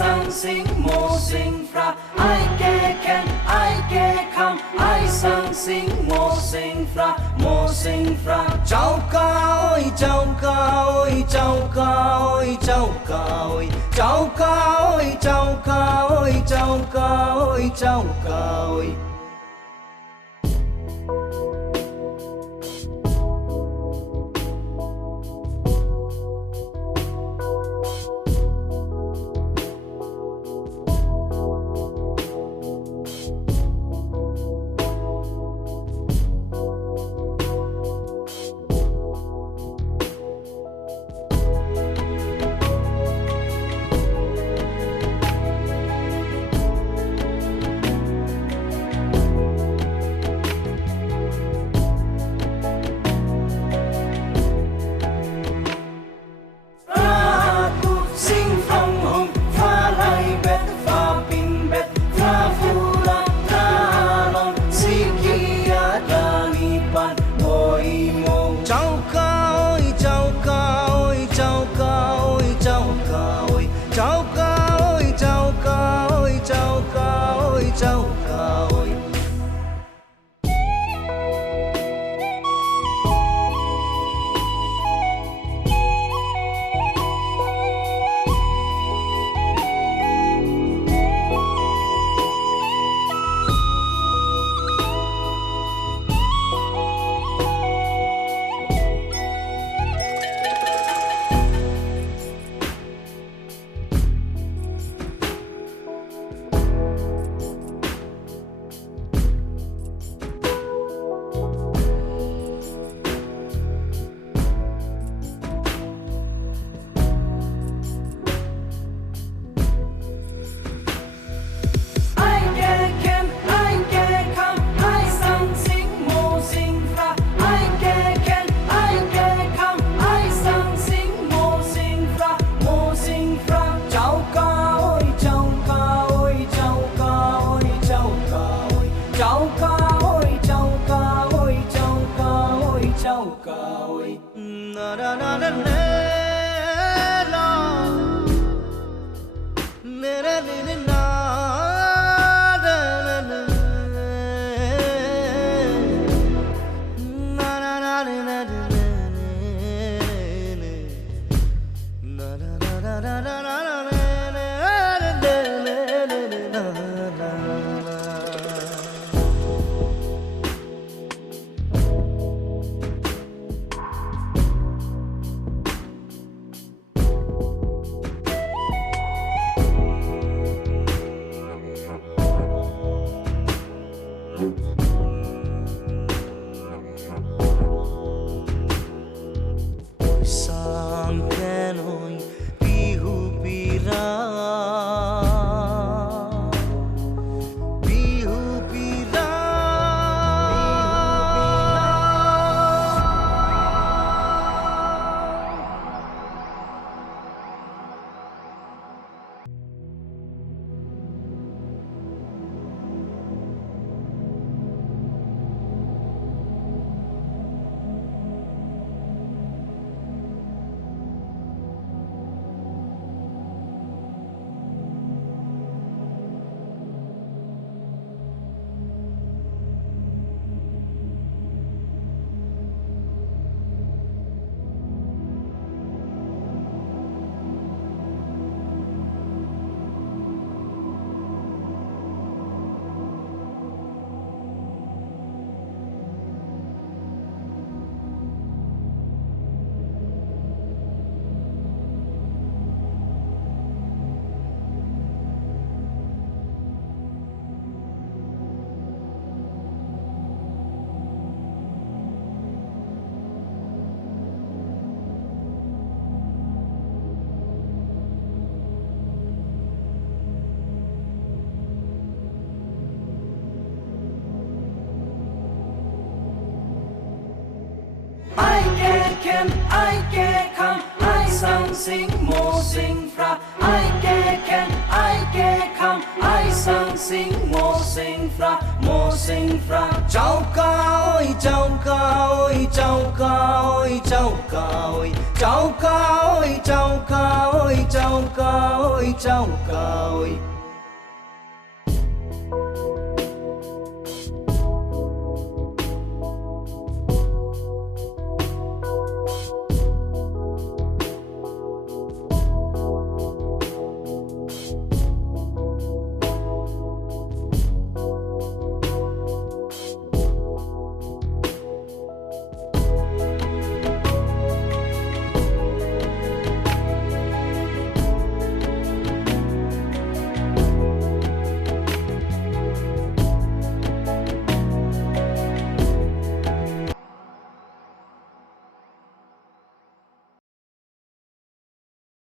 sang sinh mô sinh fra ai kê khen ai kê kham ai sang sinh mô sinh fra cháu ca ơi cháu ca ơi cháu ca ơi cháu ca ơi cháu ca ơi cháu ca ơi cháu ca ơi cháu ca ơi. sang sing mô sinh fra ai kê khen ai kê khăm ai sang sing mô sinh fra cháu ca ơi cháu ca ơi cháu ca ơi cháu ca ơi cháu ca ơi cháu ca ơi cháu ca ơi cháu ca ơi